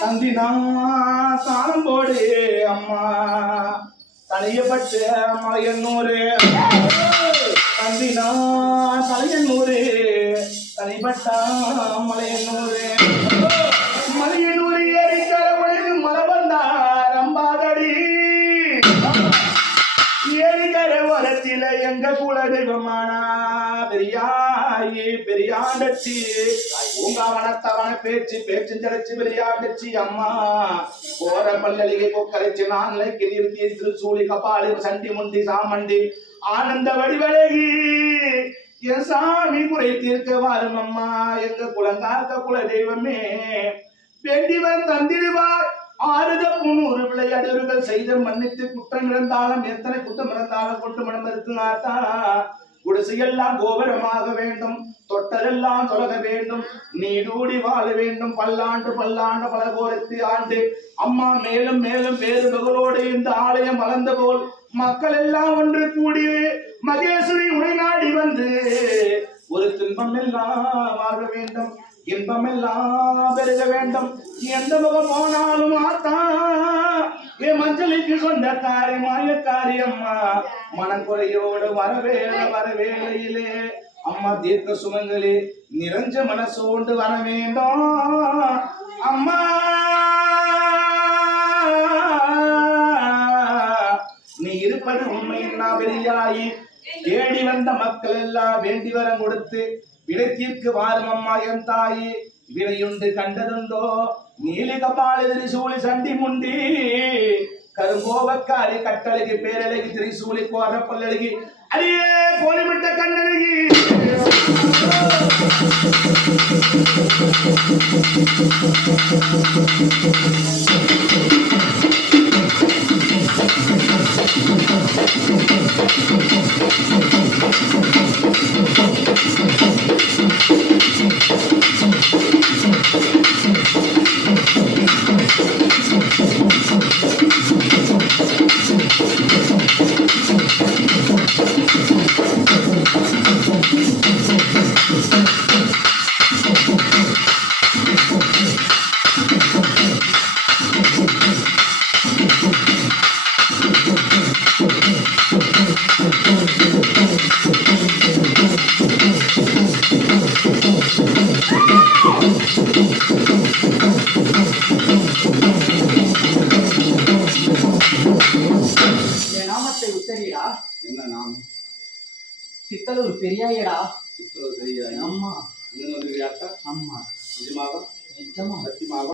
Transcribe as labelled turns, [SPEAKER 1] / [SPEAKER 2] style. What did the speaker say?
[SPEAKER 1] தந்தினம்மா தானம் போடு அம்மா. தலையப்பட்டு மலையன்னூரு தந்தினா தலையன்னூரு தனிப்பட்ட மலையன்னூரு ஓரத்தில எங்க குல தெய்வமானா பெரியாயி பெரியாண்டச்சி. பூங்காவனத்தவன பேச்சு பேச்சு ஜடச்சு பெரியாண்டச்சி அம்மா. கோர பல்லலிகை கொக்கரைச்சு நான்லைக்கு நிறுத்தி சூழி கபாலி சண்டி முண்டி சாமண்டி. ஆனந்த வடிவழகி. என் சாமி குறை தீர்க்க வாரும் அம்மா எங்க குலங்காக்க குல தெய்வமே வேண்டிவன் தந்திடுவார் ஆறுத புண்ணூறு விளையாடுவர்கள் செய்த மன்னித்து குற்றம் இழந்தாலும் எத்தனை குற்றம் இழந்தாலும் கொண்டு மனம் இருக்குங்காத்தா குடிசையெல்லாம் கோபுரமாக வேண்டும் தொட்டதெல்லாம் தொலக வேண்டும் நீடூடி வாழ வேண்டும். பல்லாண்டு பல்லாண்டு பல கோரத்து ஆண்டு அம்மா மேலும் மேலும் வேறு மகளோடு இந்த ஆலயம் வளர்ந்த போல் மக்கள் எல்லாம் ஒன்று கூடி மகேஸ்வரி உடைநாடி வந்து ஒரு துன்பம் எல்லாம் வாழ வேண்டும். இன்பம் எல்லாம் பெருக வேண்டும். எந்த முகம் போனாலும் ஆத்தா. என் மஞ்சளுக்கு சொந்தக்காரி மாயக்காரி அம்மா. மனக்குறையோடு வரவேல வரவேலையிலே அம்மா தீர்க்க சுமங்களே நிறைஞ்ச மனசோண்டு வர வேண்டும். அம்மா! நீ இருப்பது உண்மை என்ன பெரியாயி தேடி வந்த மக்கள் எல்லாம் வேண்டி வரம் கொடுத்து விடத்திற்கு தீர்க்கு வாரும் அம்மா என் தாயே. வினையுண்டு கண்டதுண்டோ? நீலி கபாலி திரிசூலி சண்டி முண்டி. கருங்கோபக்காரி கட்டழகி பேரழகி திரிசூலி கோர பல்லழகி. அடியே கோலிமிட்ட கண்ணழகி. Thank you.
[SPEAKER 2] என் நாமத்தை உத்தரியடா
[SPEAKER 1] என்ன நாம்?
[SPEAKER 2] சித்தலூர் பெரியாயடா.
[SPEAKER 1] இவ்வளவு தெரியாது
[SPEAKER 2] அம்மா.
[SPEAKER 1] வந்து
[SPEAKER 2] அம்மா.
[SPEAKER 1] நிஜமாக
[SPEAKER 2] நிஜமா.
[SPEAKER 1] சத்தியமாக